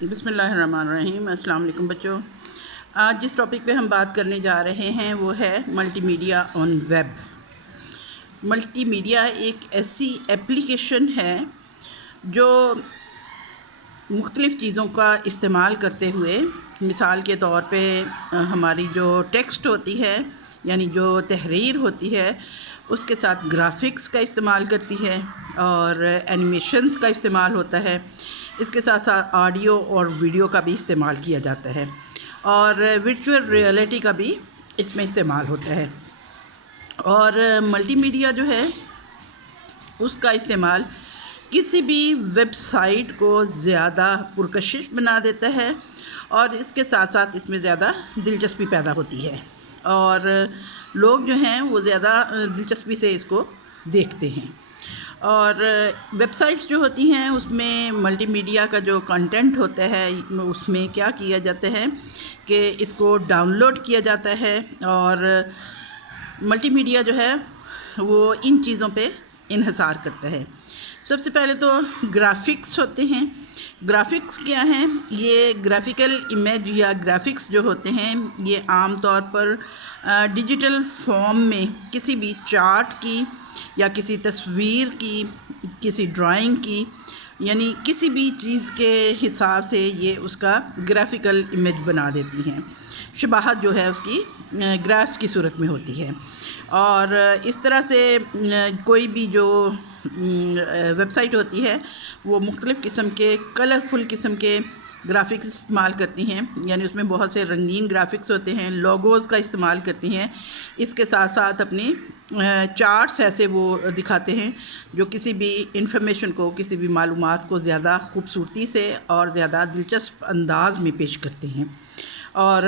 بسم اللہ الرحمن الرحیم۔ السلام علیکم بچوں۔ آج جس ٹاپک پہ ہم بات کرنے جا رہے ہیں وہ ہے multi media on web. Multi media ایک ایسی ایپلیکیشن ہے جو مختلف چیزوں کا استعمال کرتے ہوئے، مثال کے طور پہ ہماری جو ٹیکسٹ ہوتی ہے یعنی جو تحریر ہوتی ہے اس کے ساتھ گرافکس کا استعمال کرتی ہے اور اینیمیشنز کا استعمال ہوتا ہے۔ اس کے ساتھ ساتھ آڈیو اور ویڈیو کا بھی استعمال کیا جاتا ہے اور ورچوئل ریئلٹی کا بھی اس میں استعمال ہوتا ہے۔ اور ملٹی میڈیا جو ہے اس کا استعمال کسی بھی ویب سائٹ کو زیادہ پرکشش بنا دیتا ہے اور اس کے ساتھ ساتھ اس میں زیادہ دلچسپی پیدا ہوتی ہے اور لوگ جو ہیں وہ زیادہ دلچسپی سے اس کو دیکھتے ہیں۔ اور ویب سائٹس جو ہوتی ہیں اس میں ملٹی میڈیا کا جو کنٹینٹ ہوتا ہے اس میں کیا کیا جاتا ہے کہ اس کو ڈاؤن لوڈ کیا جاتا ہے اور ملٹی میڈیا جو ہے وہ ان چیزوں پہ انحصار کرتا ہے۔ سب سے پہلے تو گرافکس ہوتے ہیں۔ گرافکس کیا ہیں؟ یہ گرافیکل امیج یا گرافکس جو ہوتے ہیں یہ عام طور پر ڈیجیٹل فارم میں کسی بھی چارٹ کی یا کسی تصویر کی، کسی ڈرائنگ کی، یعنی کسی بھی چیز کے حساب سے یہ اس کا گرافیکل امیج بنا دیتی ہیں۔ شباہت جو ہے اس کی گرافس کی صورت میں ہوتی ہے اور اس طرح سے کوئی بھی جو ویب سائٹ ہوتی ہے وہ مختلف قسم کے کلرفل قسم کے گرافکس استعمال کرتی ہیں، یعنی اس میں بہت سے رنگین گرافکس ہوتے ہیں، لوگوز کا استعمال کرتی ہیں۔ اس کے ساتھ ساتھ اپنی چارٹس ایسے وہ دکھاتے ہیں جو کسی بھی انفارمیشن کو، کسی بھی معلومات کو زیادہ خوبصورتی سے اور زیادہ دلچسپ انداز میں پیش کرتے ہیں اور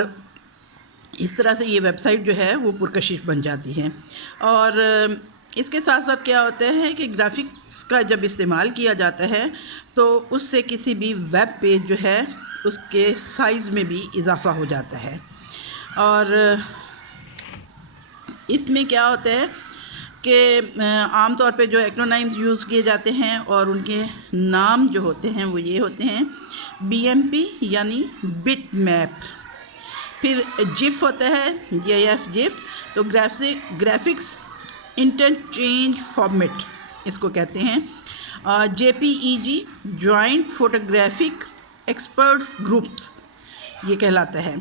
اس طرح سے یہ ویب سائٹ جو ہے وہ پرکشش بن جاتی ہے۔ اور اس کے ساتھ ساتھ کیا ہوتا ہے کہ گرافکس کا جب استعمال کیا جاتا ہے تو اس سے کسی بھی ویب پیج جو ہے اس کے سائز میں بھی اضافہ ہو جاتا ہے اور اس میں کیا ہوتا ہے کہ عام طور پہ جو ایکرونائمز یوز کیے جاتے ہیں اور ان کے نام جو ہوتے ہیں وہ یہ ہوتے ہیں BMP یعنی بٹ میپ، پھر جف ہوتا ہے GIF جف، تو گرافکس انٹرچینج فارمیٹ اس کو کہتے ہیں، JPEG joint photographic experts groups یہ کہلاتا ہے،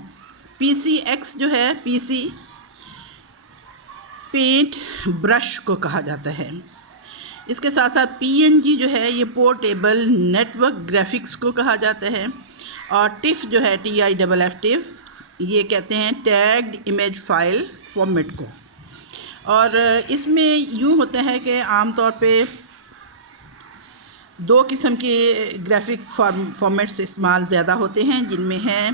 PCX جو ہے PC پینٹ برش کو کہا جاتا ہے۔ اس کے ساتھ ساتھ PNG جو ہے یہ پورٹیبل نیٹ ورک گرافکس کو کہا جاتا ہے اور TIFF جو ہے TIFF یہ کہتے ہیں ٹیگڈ امیج فائل فارمیٹ کو۔ اور اس میں یوں ہوتا ہے کہ عام طور پہ دو قسم کے گرافک فارمیٹس استعمال زیادہ ہوتے ہیں جن میں ہیں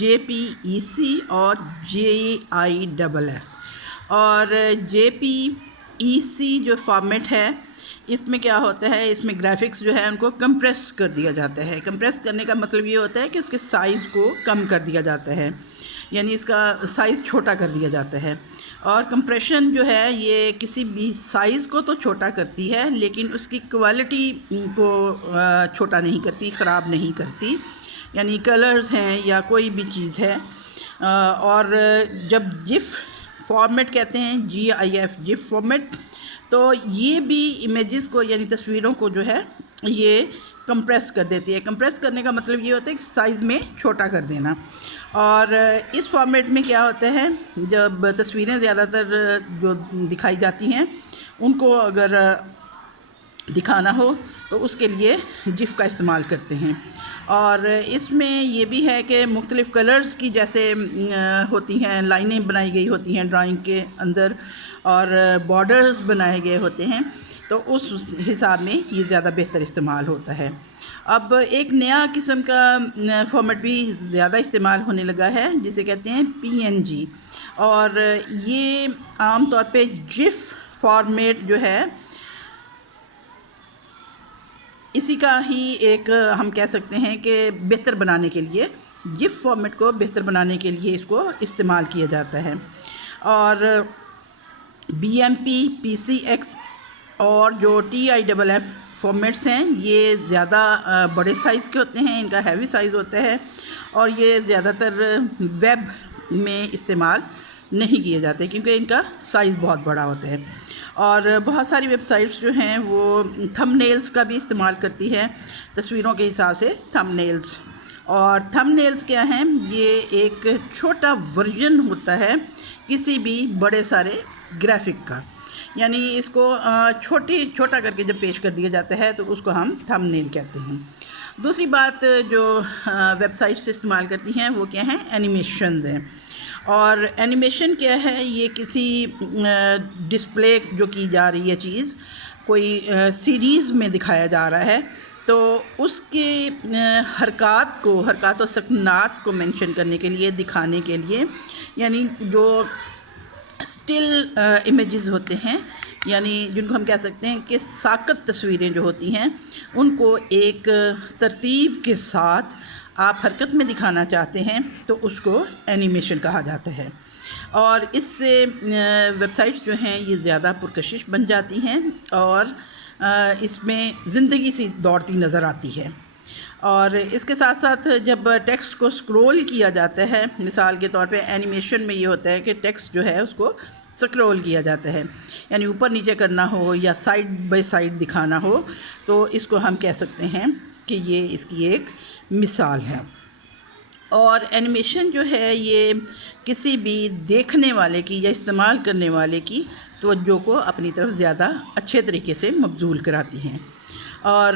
JPEG اور GIF۔ اور JPEG جو فارمیٹ ہے اس میں کیا ہوتا ہے، اس میں گرافکس جو ہے ان کو کمپریس کر دیا جاتا ہے۔ کمپریس کرنے کا مطلب یہ ہوتا ہے کہ اس کے سائز کو کم کر دیا جاتا ہے، یعنی اس کا سائز چھوٹا کر دیا جاتا ہے۔ اور کمپریشن جو ہے یہ کسی بھی سائز کو تو چھوٹا کرتی ہے لیکن اس کی کوالٹی کو چھوٹا نہیں کرتی، خراب نہیں کرتی، یعنی کلرز ہیں یا کوئی بھی چیز ہے۔ اور جب جف فارمیٹ کہتے ہیں GIF جف فارمیٹ، تو یہ بھی امیجز کو یعنی تصویروں کو جو ہے یہ کمپریس کر دیتی ہے۔ کمپریس کرنے کا مطلب یہ ہوتا ہے کہ سائز میں چھوٹا کر دینا۔ اور اس فارمیٹ میں کیا ہوتا ہے، جب تصویریں زیادہ تر جو دکھائی جاتی ہیں ان کو اگر دکھانا ہو تو اس کے لیے جف کا استعمال کرتے ہیں۔ اور اس میں یہ بھی ہے کہ مختلف کلرز کی جیسے ہوتی ہیں، لائنیں بنائی گئی ہوتی ہیں ڈرائنگ کے اندر اور بارڈرز بنائے گئے ہوتے ہیں، تو اس حساب میں یہ زیادہ بہتر استعمال ہوتا ہے۔ اب ایک نیا قسم کا فارمیٹ بھی زیادہ استعمال ہونے لگا ہے جسے کہتے ہیں PNG، اور یہ عام طور پہ جف فارمیٹ جو ہے اسی کا ہی ایک ہم کہہ سکتے ہیں کہ بہتر بنانے کے لیے، جف فارمیٹ کو بہتر بنانے کے لیے اس کو استعمال کیا جاتا ہے۔ اور BMP PCX اور جو TIFF فارمیٹس ہیں یہ زیادہ بڑے سائز کے ہوتے ہیں، ان کا ہیوی سائز ہوتا ہے اور یہ زیادہ تر ویب میں استعمال نہیں کیے جاتے کیونکہ ان کا سائز بہت بڑا ہوتا ہے۔ اور بہت ساری ویب سائٹس جو ہیں وہ تھم نیلز کا بھی استعمال کرتی ہے، تصویروں کے حساب سے تھم نیلز۔ اور تھم نیلز کیا ہیں؟ یہ ایک چھوٹا ورژن ہوتا ہے کسی بھی بڑے سارے گرافک کا، یعنی اس کو چھوٹا کر کے جب پیش کر دیا جاتا ہے تو اس کو ہم تھم نیل کہتے ہیں۔ دوسری بات جو ویب سائٹس استعمال کرتی ہیں وہ کیا ہیں؟ اینیمیشنز ہیں۔ اور اینیمیشن کیا ہے؟ یہ کسی ڈسپلے جو کی جا رہی ہے چیز کوئی سیریز میں دکھایا جا رہا ہے تو اس کے حرکات و سکنات کو مینشن کرنے کے لیے، دکھانے کے لیے، یعنی جو اسٹل امیجز ہوتے ہیں، یعنی جن کو ہم کہہ سکتے ہیں کہ ساکت تصویریں جو ہوتی ہیں، ان کو ایک ترتیب کے ساتھ آپ حرکت میں دکھانا چاہتے ہیں تو اس کو اینیمیشن کہا جاتا ہے۔ اور اس سے ویب سائٹس جو ہیں یہ زیادہ پرکشش بن جاتی ہیں اور اس میں زندگی سی دوڑتی نظر آتی ہے۔ اور اس کے ساتھ ساتھ جب ٹیکسٹ کو سکرول کیا جاتا ہے، مثال کے طور پہ اینیمیشن میں یہ ہوتا ہے کہ ٹیکسٹ جو ہے اس کو سکرول کیا جاتا ہے، یعنی اوپر نیچے کرنا ہو یا سائڈ بائی سائڈ دکھانا ہو تو اس کو ہم کہہ سکتے ہیں کہ یہ اس کی ایک مثال ہے۔ اور اینیمیشن جو ہے یہ کسی بھی دیکھنے والے کی یا استعمال کرنے والے کی توجہ کو اپنی طرف زیادہ اچھے طریقے سے مبذول کراتی ہیں۔ اور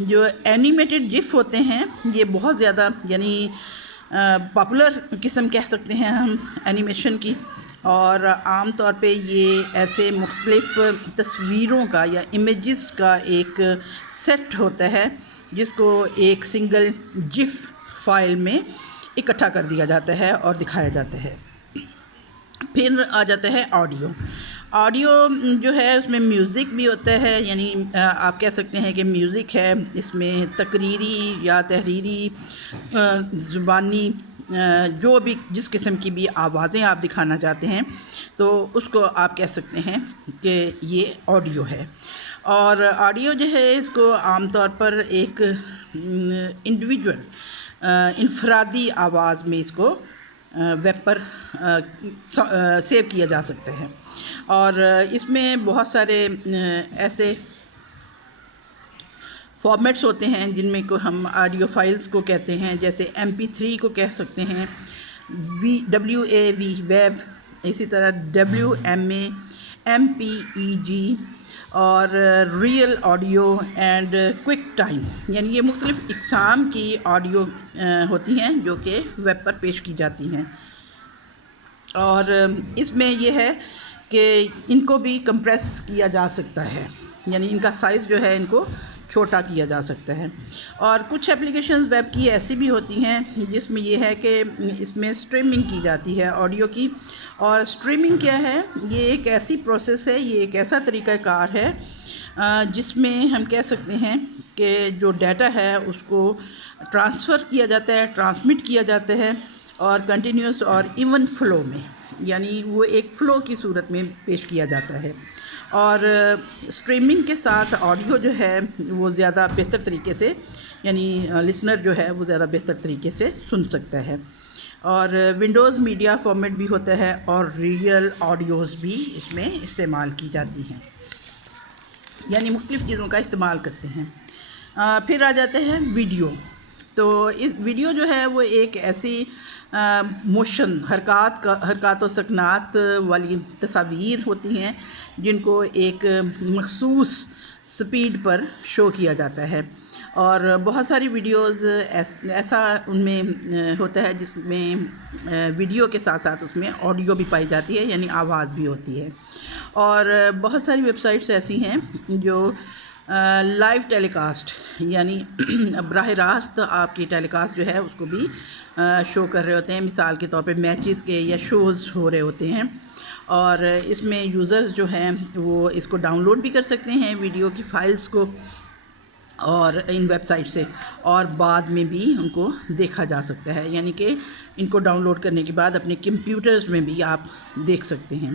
جو اینیمیٹڈ جف ہوتے ہیں یہ بہت زیادہ یعنی پاپولر قسم کہہ سکتے ہیں ہم اینیمیشن کی، اور عام طور پہ یہ ایسے مختلف تصویروں کا یا امیجز کا ایک سیٹ ہوتا ہے جس کو ایک سنگل جف فائل میں اکٹھا کر دیا جاتا ہے اور دکھایا جاتا ہے۔ پھر آ جاتا ہے آڈیو جو ہے اس میں میوزک بھی ہوتا ہے، یعنی آپ کہہ سکتے ہیں کہ میوزک ہے، اس میں تقریری یا تحریری زبانی جو بھی جس قسم کی بھی آوازیں آپ دکھانا چاہتے ہیں تو اس کو آپ کہہ سکتے ہیں کہ یہ آڈیو ہے۔ اور آڈیو جو ہے اس کو عام طور پر ایک انڈیویجول انفرادی آواز میں اس کو ویب پر سیو کیا جا سکتا ہے۔ اور اس میں بہت سارے ایسے فارمیٹس ہوتے ہیں جن میں کو ہم آڈیو فائلز کو کہتے ہیں، جیسے MP3 کو کہہ سکتے ہیں، WAV ویو، اسی طرح WMA، MPEG اور real audio and quick time, یعنی یہ مختلف اقسام کی آڈیو ہوتی ہیں جو کہ ویب پر پیش کی جاتی ہیں۔ اور اس میں یہ ہے کہ ان کو بھی کمپریس کیا جا سکتا ہے، یعنی ان کا سائز جو ہے ان کو چھوٹا کیا جا سکتا ہے۔ اور کچھ اپلیکیشنز ویب کی ایسی بھی ہوتی ہیں جس میں یہ ہے کہ اس میں اسٹریمنگ کی جاتی ہے آڈیو کی۔ اور اسٹریمنگ کیا ہے؟ یہ ایک ایسی پروسیس ہے، یہ ایک ایسا طریقہ کار ہے جس میں ہم کہہ سکتے ہیں کہ جو ڈیٹا ہے اس کو ٹرانسفر کیا جاتا ہے، ٹرانسمٹ کیا جاتا ہے، اور کنٹینیوس اور ایون فلو میں، یعنی وہ ایک فلو کی صورت میں پیش کیا جاتا ہے۔ اور اسٹریمنگ کے ساتھ آڈیو جو ہے وہ زیادہ بہتر طریقے سے، یعنی لسنر جو ہے وہ زیادہ بہتر طریقے سے سن سکتا ہے۔ اور ونڈوز میڈیا فارمیٹ بھی ہوتا ہے اور ریئل آڈیوز بھی اس میں استعمال کی جاتی ہیں، یعنی مختلف چیزوں کا استعمال کرتے ہیں۔ پھر آ جاتے ہیں ویڈیو۔ تو اس ویڈیو جو ہے وہ ایک ایسی موشن حرکات و سکنات والی تصاویر ہوتی ہیں جن کو ایک مخصوص سپیڈ پر شو کیا جاتا ہے۔ اور بہت ساری ویڈیوز ایسا ان میں ہوتا ہے جس میں ویڈیو کے ساتھ ساتھ اس میں آڈیو بھی پائی جاتی ہے، یعنی آواز بھی ہوتی ہے۔ اور بہت ساری ویب سائٹس ایسی ہیں جو لائیو ٹیلی کاسٹ، یعنی براہ راست آپ کی ٹیلی کاسٹ جو ہے اس کو بھی شو کر رہے ہوتے ہیں، مثال کے طور پہ میچز کے یا شوز ہو رہے ہوتے ہیں۔ اور اس میں یوزرز جو ہیں وہ اس کو ڈاؤن لوڈ بھی کر سکتے ہیں ویڈیو کی فائلز کو، اور ان ویب سائٹ سے، اور بعد میں بھی ان کو دیکھا جا سکتا ہے، یعنی کہ ان کو ڈاؤن لوڈ کرنے کے بعد اپنے کمپیوٹرز میں بھی آپ دیکھ سکتے ہیں۔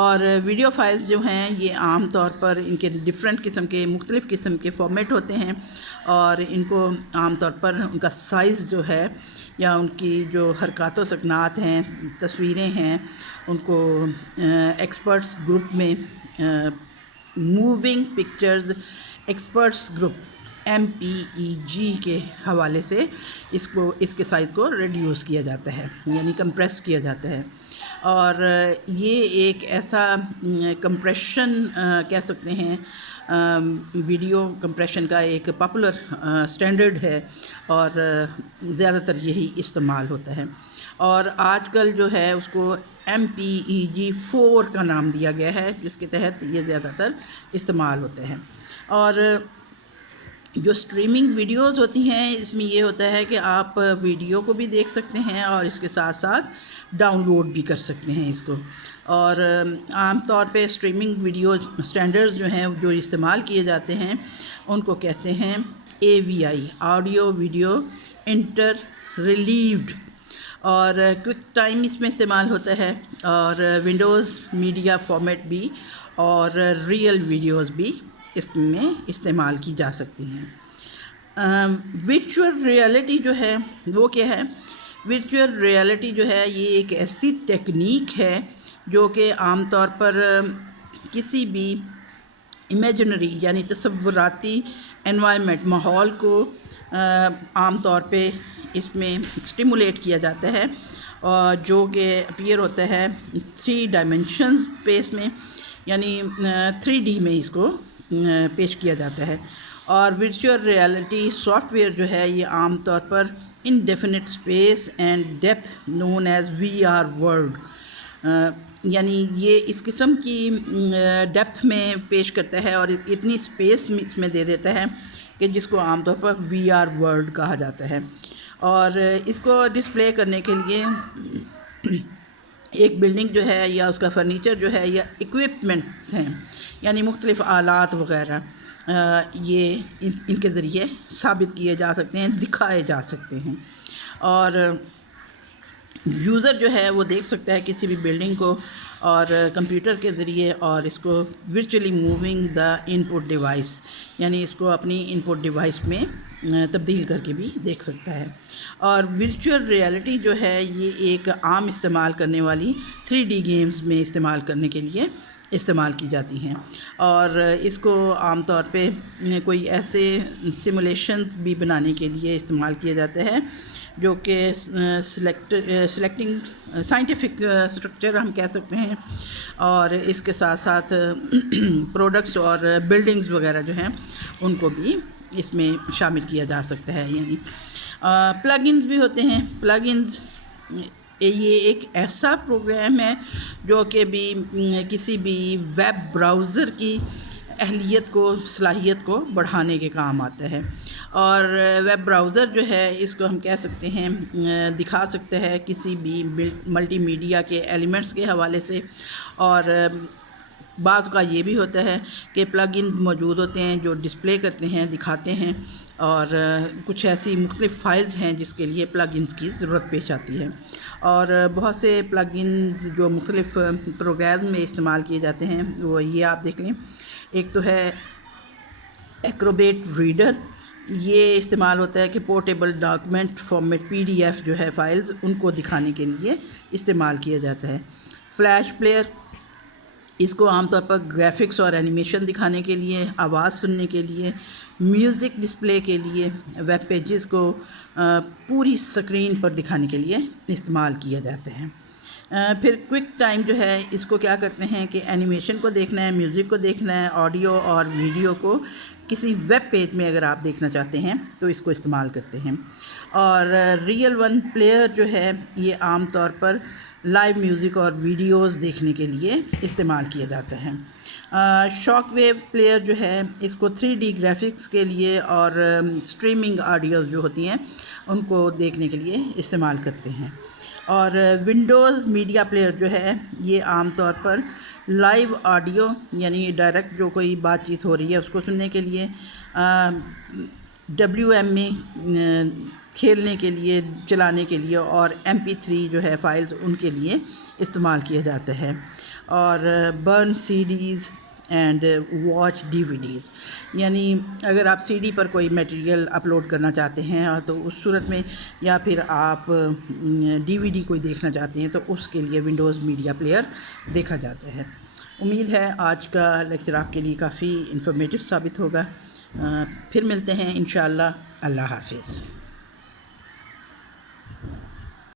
اور ویڈیو فائلز جو ہیں یہ عام طور پر ان کے مختلف قسم کے فارمیٹ ہوتے ہیں، اور ان کو عام طور پر ان کا سائز جو ہے یا ان کی جو حرکات و سکنات ہیں، تصویریں ہیں، ان کو ایکسپرٹس گروپ میں moving pictures experts group MPEG کے حوالے سے اس کے سائز کو ریڈیوس کیا جاتا ہے، یعنی کمپریس کیا جاتا ہے. اور یہ ایک ایسا کمپریشن کہہ سکتے ہیں، ویڈیو کمپریشن کا ایک پاپولر سٹینڈرڈ ہے، اور زیادہ تر یہی استعمال ہوتا ہے. اور آج کل جو ہے اس کو MPEG 4 کا نام دیا گیا ہے، جس کے تحت یہ زیادہ تر استعمال ہوتے ہیں. اور جو اسٹریمنگ ویڈیوز ہوتی ہیں، اس میں یہ ہوتا ہے کہ آپ ویڈیو کو بھی دیکھ سکتے ہیں اور اس کے ساتھ ساتھ ڈاؤن لوڈ بھی کر سکتے ہیں اس کو. اور عام طور پہ اسٹریمنگ ویڈیو سٹینڈرڈز جو ہیں جو استعمال کیے جاتے ہیں ان کو کہتے ہیں AVI، audio video interleaved. اور کوئک ٹائم اس میں استعمال ہوتا ہے، اور ونڈوز میڈیا فارمیٹ بھی اور ریئل ویڈیوز بھی اس میں استعمال کی جا سکتی ہیں. ورچوئل ریئلٹی جو ہے وہ کیا ہے؟ ورچوئل ریئلٹی جو ہے یہ ایک ایسی ٹیکنیک ہے جو کہ عام طور پر کسی بھی امیجنری یعنی تصوراتی انوائرمنٹ ماحول کو عام طور پہ اس میں اسٹیمولیٹ کیا جاتا ہے، اور جو کہ اپیئر ہوتا ہے 3 ڈائمینشنز اسپیس میں، یعنی 3D میں اس کو پیش کیا جاتا ہے. اور ورچوئل ریئلٹی سافٹ ویئر جو ہے یہ عام طور پر indefinite space and depth known as VR world, یعنی یہ اس قسم کی ڈیپتھ میں پیش کرتا ہے اور اتنی اسپیس اس میں دے دیتا ہے کہ جس کو عام طور پر VR ورلڈ کہا جاتا ہے. اور اس کو ڈسپلے کرنے کے لیے ایک بلڈنگ جو ہے یا اس کا فرنیچر جو ہے یا ایکوپمنٹس ہیں، یعنی مختلف آلات وغیرہ، یہ ان کے ذریعے ثابت کیے جا سکتے ہیں، دکھائے جا سکتے ہیں. اور یوزر جو ہے وہ دیکھ سکتا ہے کسی بھی بلڈنگ کو اور کمپیوٹر کے ذریعے، اور اس کو virtually moving the in put device, یعنی اس کو اپنی ان پٹ ڈیوائس میں تبدیل کر کے بھی دیکھ سکتا ہے. اور ورچوئل ریئلٹی جو ہے یہ ایک عام استعمال کرنے والی 3D گیمز میں استعمال کرنے کے لیے استعمال کی جاتی ہیں. اور اس کو عام طور پہ کوئی ایسے سیمولیشنز بھی بنانے کے لیے استعمال کیا جاتا ہے جو کہ سلیکٹنگ سائنٹیفک اسٹرکچر ہم کہہ سکتے ہیں، اور اس کے ساتھ ساتھ پروڈکٹس اور بلڈنگز وغیرہ جو ہیں ان کو بھی اس میں شامل کیا جا سکتا ہے. یعنی پلگ انز بھی ہوتے ہیں. پلگ انز یہ ایک ایسا پروگرام ہے جو کہ بھی کسی بھی ویب براؤزر کی اہلیت کو، صلاحیت کو بڑھانے کے کام آتا ہے. اور ویب براؤزر جو ہے اس کو ہم کہہ سکتے ہیں دکھا سکتا ہے کسی بھی ملٹی میڈیا کے ایلیمنٹس کے حوالے سے. اور بعض کا یہ بھی ہوتا ہے کہ پلگ ان موجود ہوتے ہیں جو ڈسپلے کرتے ہیں، دکھاتے ہیں، اور کچھ ایسی مختلف فائلز ہیں جس کے لیے پلگ انز کی ضرورت پیش آتی ہے. اور بہت سے پلگ انز جو مختلف پروگرام میں استعمال کیے جاتے ہیں وہ یہ آپ دیکھ لیں. ایک تو ہے ایکروبیٹ ریڈر، یہ استعمال ہوتا ہے کہ پورٹیبل ڈاکومنٹ فارمیٹ PDF جو ہے فائلز ان کو دکھانے کے لیے استعمال کیا جاتا ہے. فلیش پلیئر، اس کو عام طور پر گرافکس اور اینیمیشن دکھانے کے لیے، آواز سننے کے لیے، میوزک ڈسپلے کے لیے، ویب پیجز کو پوری سکرین پر دکھانے کے لیے استعمال کیا جاتا ہے. پھر کوئک ٹائم جو ہے اس کو کیا کرتے ہیں کہ اینیمیشن کو دیکھنا ہے، میوزک کو دیکھنا ہے، آڈیو اور ویڈیو کو کسی ویب پیج میں اگر آپ دیکھنا چاہتے ہیں تو اس کو استعمال کرتے ہیں. اور ریئل ون پلیئر جو ہے یہ عام طور پر لائیو میوزک اور ویڈیوز دیکھنے کے لیے استعمال کیا جاتا ہے. شاک ویو پلیئر جو ہے اس کو 3D گرافکس کے لیے اور اسٹریمنگ آڈیوز جو ہوتی ہیں ان کو دیکھنے کے لیے استعمال کرتے ہیں. اور ونڈوز میڈیا پلیئر جو ہے یہ عام طور پر لائیو آڈیو یعنی ڈائریکٹ جو کوئی بات چیت ہو رہی ہے اس کو سننے کے لیے، WM میں کھیلنے کے لیے، چلانے کے لیے، اور MP3 جو ہے فائلز ان کے لیے استعمال کیا جاتا ہے. اور burn CDs and watch DVDs. یعنی اگر آپ CD پر کوئی میٹیریل اپلوڈ کرنا چاہتے ہیں تو اس صورت میں، یا پھر آپ DVD کوئی دیکھنا چاہتے ہیں تو اس کے لیے ونڈوز میڈیا پلیئر دیکھا جاتا ہے. امید ہے آج کا لیکچر آپ کے لیے کافی انفارمیٹیو ثابت ہوگا. پھر ملتے ہیں انشاءاللہ. اللہ حافظ.